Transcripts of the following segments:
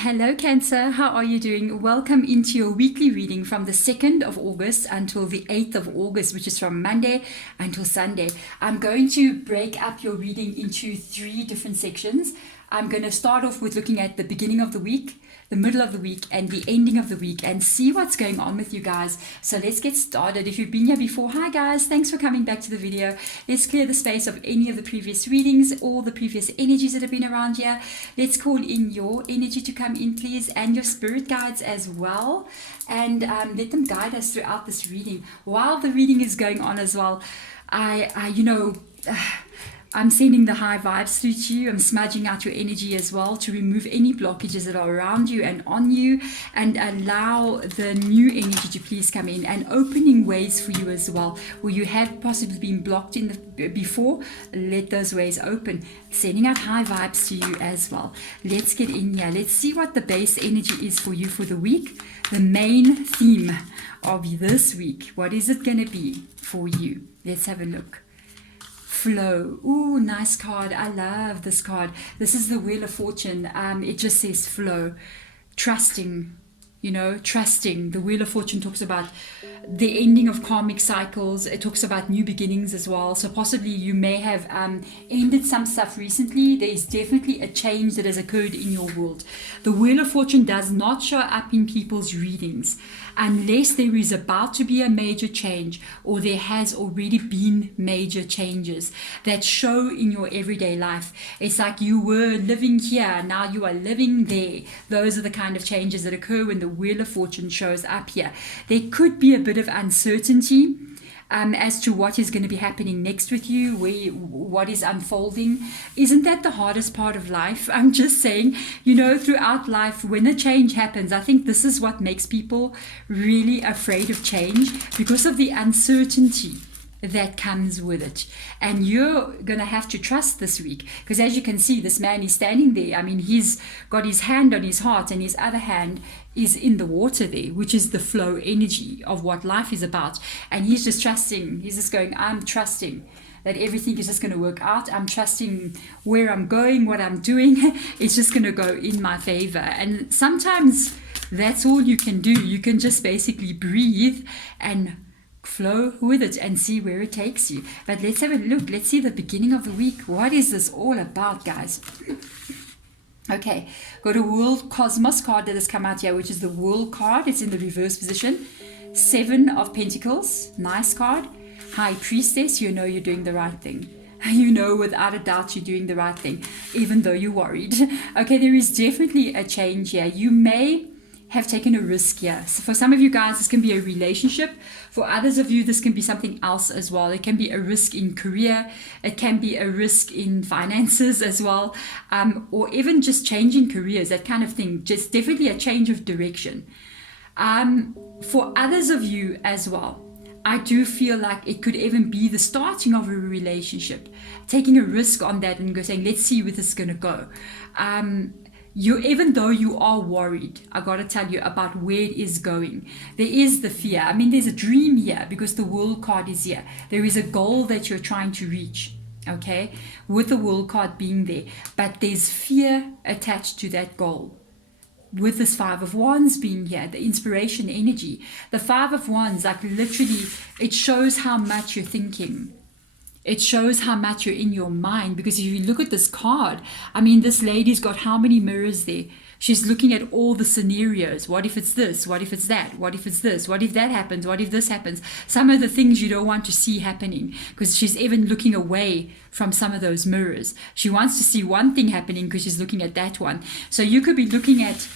Hello, Cancer. How are you doing? Welcome into your weekly reading from the 2nd of August until the 8th of August, which is from Monday until Sunday. I'm going to break up your reading into three different sections. I'm going to start off with looking at the beginning of the week, the middle of the week, and the ending of the week, and see what's going on with you guys. So let's get started. If you've been here before, hi guys, thanks for coming back to the video. Let's clear the space of any of the previous readings, all the previous energies that have been around here. Let's call in your energy to come in, please, and your spirit guides as well, and let them guide us throughout this reading. While the reading is going on as well, I'm sending the high vibes through to you. I'm smudging out your energy as well to remove any blockages that are around you and on you, and allow the new energy to please come in, and opening ways for you as well where you have possibly been blocked in the before. Let those ways open. Sending out high vibes to you as well. Let's get in here. Let's see what the base energy is for you for the week. The main theme of this week. What is it going to be for you? Let's have a look. Flow. Ooh, nice card. I love this card. This is the Wheel of Fortune. It just says flow. Trusting. Trusting. The Wheel of Fortune talks about the ending of karmic cycles. It talks about new beginnings as well. So possibly you may have ended some stuff recently. There is definitely a change that has occurred in your world. The Wheel of Fortune does not show up in people's readings unless there is about to be a major change, or there has already been major changes that show in your everyday life. It's like you were living here, now you are living there. Those are the kind of changes that occur when the Wheel of Fortune shows up here. There could be a bit of uncertainty as to what is going to be happening next with you, what is unfolding. Isn't that the hardest part of life? I'm just saying, throughout life, when a change happens, I think this is what makes people really afraid of change, because of the uncertainty that comes with it. And you're going to have to trust this week, because as you can see, this man is standing there. I mean, he's got his hand on his heart and his other hand is in the water there, which is the flow energy of what life is about. And he's just trusting. He's just going, I'm trusting that everything is just going to work out. I'm trusting where I'm going, what I'm doing. It's just going to go in my favor. And sometimes that's all you can do. You can just basically breathe and flow with it and see where it takes you. But let's have a look. Let's see the beginning of the week. What is this all about, guys? Okay, got a World Cosmos card that has come out here, which is the World card. It's in the reverse position. 7 of Pentacles, nice card. High Priestess, you know you're doing the right thing. You know without a doubt you're doing the right thing, even though you're worried. Okay, there is definitely a change here. You may have taken a risk here. So for some of you guys, this can be a relationship. For others of you, this can be something else as well. It can be a risk in career. It can be a risk in finances as well. Or even just changing careers, that kind of thing. Just definitely a change of direction. For others of you as well, I do feel like it could even be the starting of a relationship. Taking a risk on that and saying, let's see where this is going to go. Even though you are worried, I got to tell you about where it is going. There is the fear. I mean, there's a dream here because the World card is here. There is a goal that you're trying to reach, okay, with the World card being there. But there's fear attached to that goal. With this 5 of Wands being here, the inspiration energy. The 5 of Wands, like literally, it shows how much you're thinking. It shows how much you're in your mind, because if you look at this card, I mean, this lady's got how many mirrors there? She's looking at all the scenarios. What if it's this? What if it's that? What if it's this? What if that happens? What if this happens? Some of the things you don't want to see happening, because she's even looking away from some of those mirrors. She wants to see one thing happening because she's looking at that one. So you could be looking at,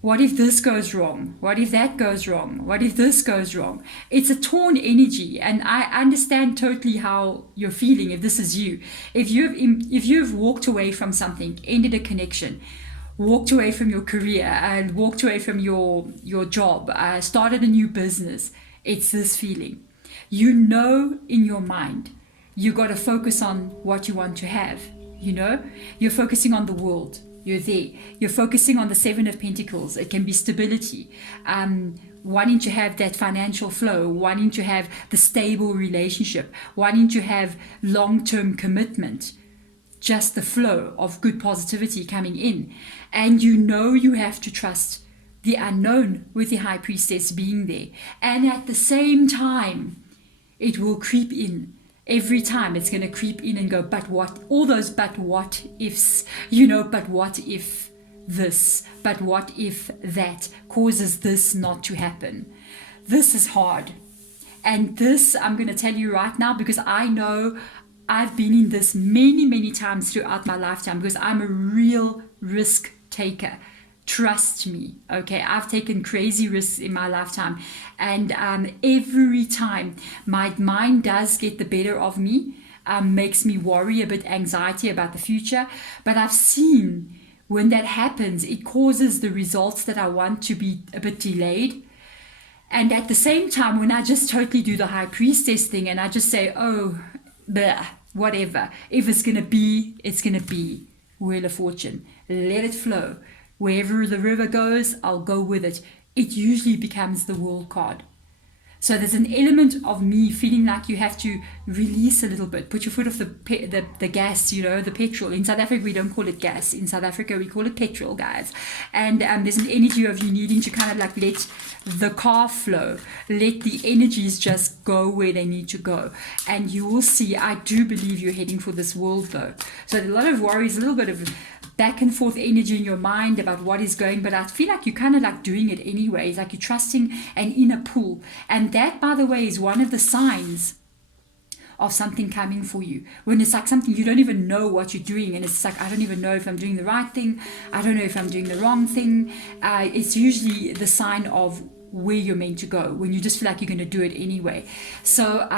what if this goes wrong? What if that goes wrong? What if this goes wrong? It's a torn energy, and I understand totally how you're feeling if this is you. If you've walked away from something, ended a connection, walked away from your career, and walked away from your job, started a new business, it's this feeling. You know in your mind, you got to focus on what you want to have. You're focusing on the world. You're there. You're focusing on the 7 of Pentacles. It can be stability, wanting to have that financial flow, wanting to have the stable relationship, wanting to have long-term commitment. just the flow of good positivity coming in. And you know you have to trust the unknown with the high priestess being there. And at the same time, it will creep in. Every time it's going to creep in and go, but what? All those but what ifs, but what if this? But what if that causes this not to happen? This is hard. And this, I'm going to tell you right now, because I know I've been in this many, many times throughout my lifetime, because I'm a real risk taker. Trust me, okay? I've taken crazy risks in my lifetime. And every time my mind does get the better of me, makes me worry, a bit anxiety about the future. But I've seen when that happens, it causes the results that I want to be a bit delayed. And at the same time, when I just totally do the high priestess thing and I just say, oh, bleh, whatever. If it's going to be, it's going to be. Wheel of Fortune. Let it flow. Wherever the river goes, I'll go with it. It usually becomes the World card. So there's an element of me feeling like you have to release a little bit, put your foot off the gas, the petrol. In South Africa, we don't call it gas. In South Africa, we call it petrol, guys. And there's an energy of you needing to kind of like let the car flow, let the energies just go where they need to go. And you will see, I do believe you're heading for this world though. So a lot of worries, a little bit of back and forth energy in your mind about what is going, but I feel like you're kind of like doing it anyway. It's like you're trusting an inner pull. And that, by the way, is one of the signs of something coming for you. When it's like something you don't even know what you're doing, and it's like, I don't even know if I'm doing the right thing. I don't know if I'm doing the wrong thing. It's usually the sign of where you're meant to go, when you just feel like you're going to do it anyway. So,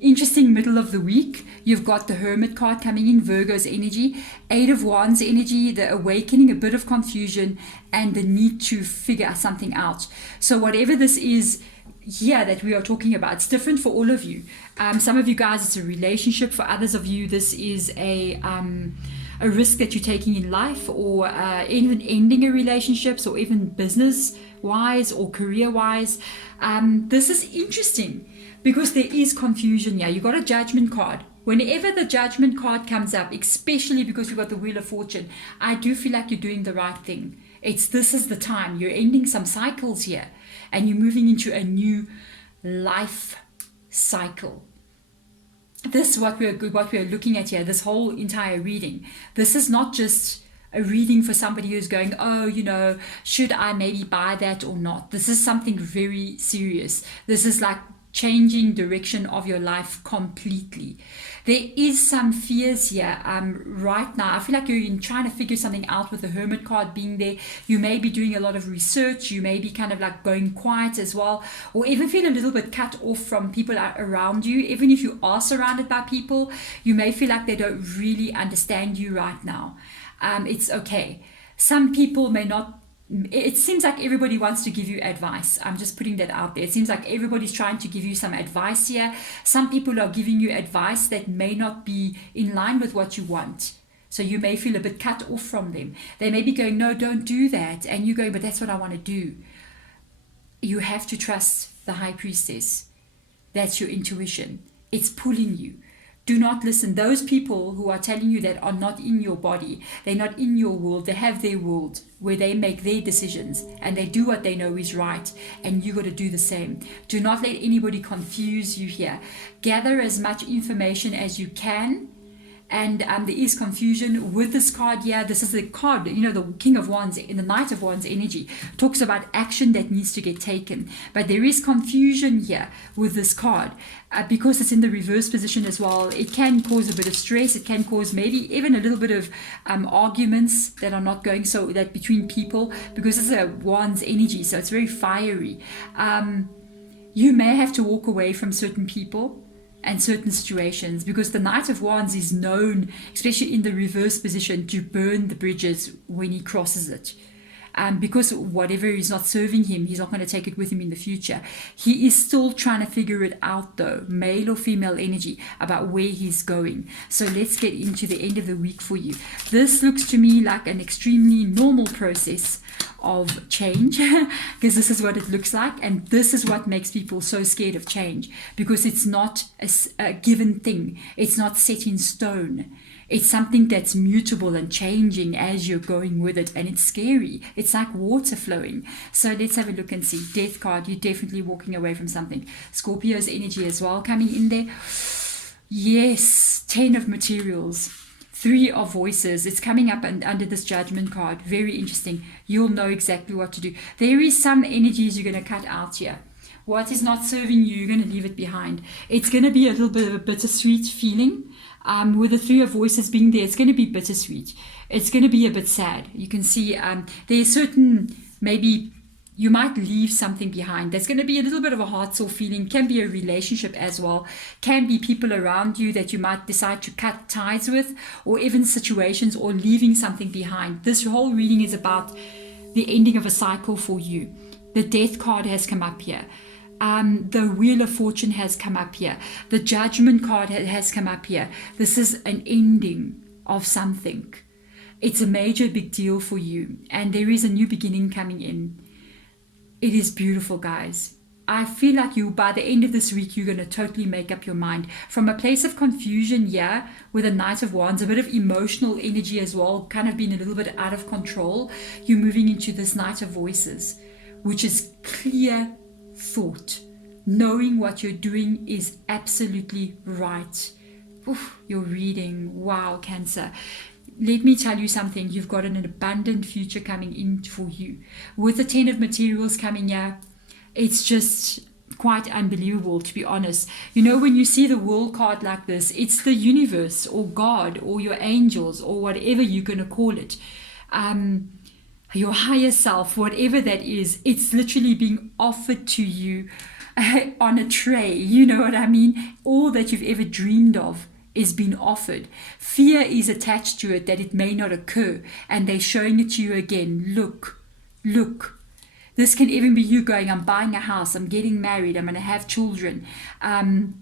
interesting middle of the week. You've got the Hermit card coming in, Virgo's energy, 8 of Wands energy, the awakening, a bit of confusion, and the need to figure something out. So whatever this is here that we are talking about, it's different for all of you. Some of you guys, it's a relationship. For others of you, this is a risk that you're taking in life, or even ending a relationship, or even business-wise or career-wise. This is interesting, because there is confusion here. You got a Judgment card. Whenever the Judgment card comes up, especially because you've got the Wheel of Fortune, I do feel like you're doing the right thing. This is the time. You're ending some cycles here, and you're moving into a new life cycle. This is what we're looking at here, this whole entire reading. This is not just a reading for somebody who's going, oh, should I maybe buy that or not? This is something very serious. This is like changing direction of your life completely. There is some fears here right now. I feel like you're trying to figure something out with the Hermit card being there. You may be doing a lot of research. You may be kind of like going quiet as well, or even feel a little bit cut off from people around you. Even if you are surrounded by people, you may feel like they don't really understand you right now. It's okay. Some people may not. It seems like everybody wants to give you advice. I'm just putting that out there. It seems like everybody's trying to give you some advice here. Some people are giving you advice that may not be in line with what you want. So you may feel a bit cut off from them. They may be going, no, don't do that. And you go, but that's what I want to do. You have to trust the High Priestess. That's your intuition. It's pulling you. Do not listen. Those people who are telling you that are not in your body, they're not in your world, they have their world where they make their decisions and they do what they know is right, and you got to do the same. Do not let anybody confuse you here. Gather as much information as you can. And there is confusion with this card here. This is the card, the King of Wands in the Knight of Wands energy talks about action that needs to get taken. But there is confusion here with this card because it's in the reverse position as well. It can cause a bit of stress. It can cause maybe even a little bit of arguments that are not going so that between people, because it's a Wands energy, so it's very fiery. You may have to walk away from certain people and certain situations, because the Knight of Wands is known, especially in the reverse position, to burn the bridges when he crosses it. Because whatever is not serving him, he's not going to take it with him in the future. He is still trying to figure it out though, male or female energy, about where he's going. So let's get into the end of the week for you. This looks to me like an extremely normal process of change, because this is what it looks like, and this is what makes people so scared of change, because it's not a given thing. It's not set in stone. It's something that's mutable and changing as you're going with it, and it's scary. It's like water flowing. So let's have a look and see. Death card, you're definitely walking away from something. Scorpio's energy as well coming in there. Yes, 10 of materials. 3 of voices. It's coming up and under this judgment card. Very interesting. You'll know exactly what to do. There is some energies you're going to cut out here. What is not serving you, you're going to leave it behind. It's going to be a little bit of a bittersweet feeling. With the 3 of voices being there, it's going to be bittersweet. It's going to be a bit sad. You can see there's certain, maybe you might leave something behind. There's going to be a little bit of a heart sore feeling. Can be a relationship as well. Can be people around you that you might decide to cut ties with, or even situations, or leaving something behind. This whole reading is about the ending of a cycle for you. The death card has come up here. The Wheel of Fortune has come up here. The Judgment card has come up here. This is an ending of something. It's a major big deal for you, and there is a new beginning coming in. It is beautiful, guys. I feel like by the end of this week, you're going to totally make up your mind. From a place of confusion, yeah, with a Knight of Wands, a bit of emotional energy as well, kind of being a little bit out of control, you're moving into this Knight of Voices, which is clear thought. Knowing what you're doing is absolutely right. Oof, your reading, wow, Cancer. Let me tell you something. You've got an abundant future coming in for you. With the 10 of materials coming here, it's just quite unbelievable, to be honest. You know, when you see the World card like this, it's the universe or God or your angels or whatever you're going to call it. Your higher self, whatever that is, it's literally being offered to you on a tray. You know what I mean? All that you've ever dreamed of is being offered. Fear is attached to it that it may not occur, and they're showing it to you again. Look, look. This can even be you going, I'm buying a house, I'm getting married, I'm going to have children, I'm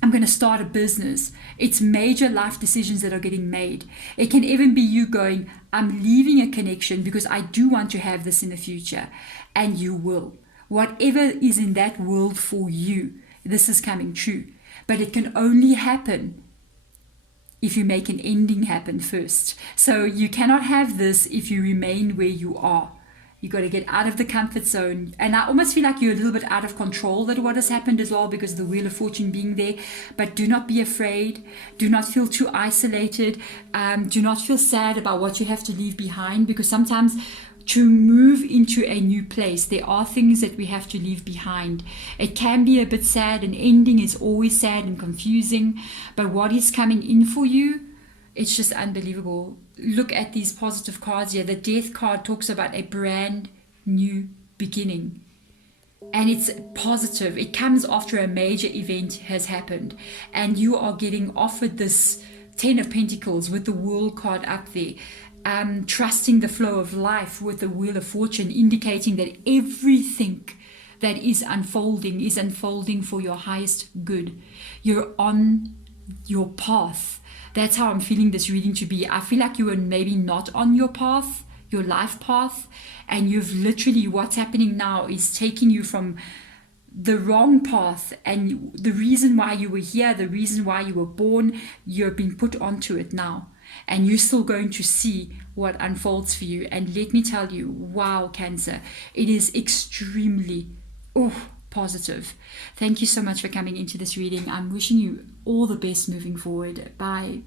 going to start a business. It's major life decisions that are getting made. It can even be you going, I'm leaving a connection because I do want to have this in the future. And you will. Whatever is in that world for you, this is coming true. But it can only happen if you make an ending happen first. So you cannot have this if you remain where you are. You got to get out of the comfort zone. And I almost feel like you're a little bit out of control that what has happened as well, because of the Wheel of Fortune being there. But do not be afraid. Do not feel too isolated. Do not feel sad about what you have to leave behind, because sometimes to move into a new place, there are things that we have to leave behind. It can be a bit sad. An ending is always sad and confusing. But what is coming in for you, it's just unbelievable. Look at these positive cards here. The Death card talks about a brand new beginning. And it's positive. It comes after a major event has happened. And you are getting offered this 10 of Pentacles with the World card up there. Trusting the flow of life with the Wheel of Fortune, indicating that everything that is unfolding for your highest good. You're on your path. That's how I'm feeling this reading to be. I feel like you are maybe not on your path, your life path, and you've literally, what's happening now is taking you from the wrong path, and the reason why you were here, the reason why you were born, you're being put onto it now. And you're still going to see what unfolds for you. And let me tell you, wow, Cancer, it is extremely positive. Thank you so much for coming into this reading. I'm wishing you all the best moving forward. Bye.